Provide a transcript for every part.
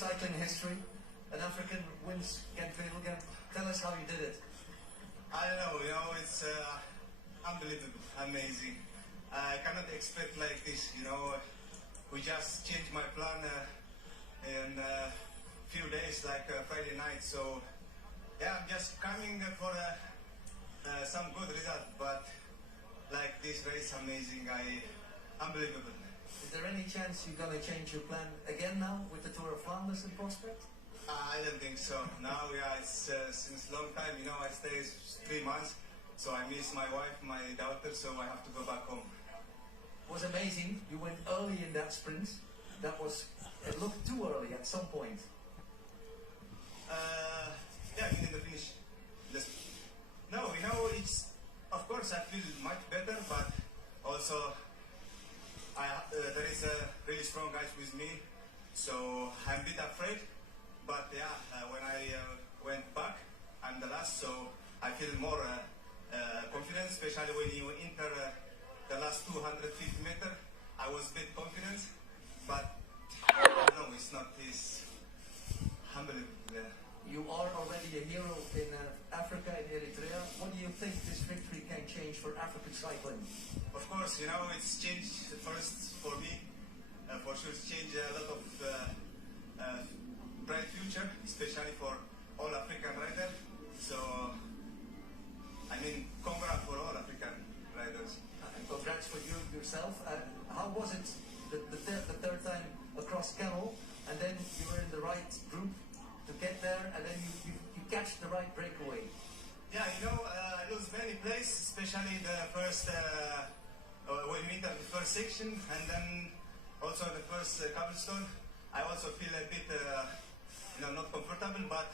cycling history. An African wins Gent-Wevelgem. Tell us how you did it. I don't know, it's unbelievable, amazing. I cannot expect like this, We just changed my plan in a few days, like Friday night. So, yeah, I'm just coming for some good result, but like this race, amazing, unbelievable. Is there any chance you're going to change your plan again now with the Tour of Flanders in prospect? I don't think so. Now, yeah, it's since long time, I stay 3 months, so I miss my wife, my daughter, so I have to go back home. It was amazing. You went early in that sprint. It looked too early at some point. Yeah, in the finish. No, it's, of course, I feel much better, but also there is a really strong guys with me, so I'm a bit afraid. But yeah, when I went back, I'm the last, so I feel more confident, especially when you enter the last 250 meters. I was a bit confident, but I don't know, it's not this unbelievable. Yeah. You are already a hero in Africa, in Eritrea. What do you think this victory can change for African cycling? Of course, it's changed first for me. For sure, it's changed a lot of bright future, especially for all African riders. So, congrats for all African riders. And congrats for you yourself. How was it the third time across Camel, and then you were in the right group to get there, and then you catch the right breakaway? Yeah, I lose many places, especially the first, when we enter the first section, and then also the first cobblestone. I also feel a bit, not comfortable, but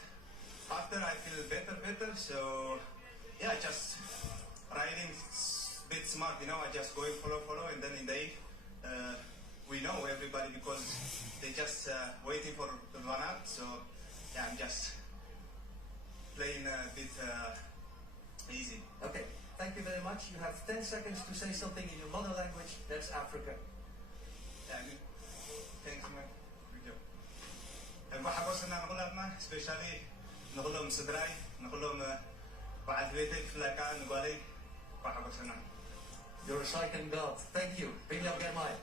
after I feel better, so yeah, just riding a bit smart, I just go and follow, and then in the end, we know everybody because they just waiting for the run out, so yeah, I'm just playing a bit easy. Okay, thank you very much. You have 10 seconds to say something in your mother language. That's Africa. Yeah, thanks, man. Good job. وحبوس إن نقولنا especially نقولهم صدراي نقولهم بعد بيتك فلكان نقولي وحبوس إن. You're a cycling god. Thank you. Binyam Germay.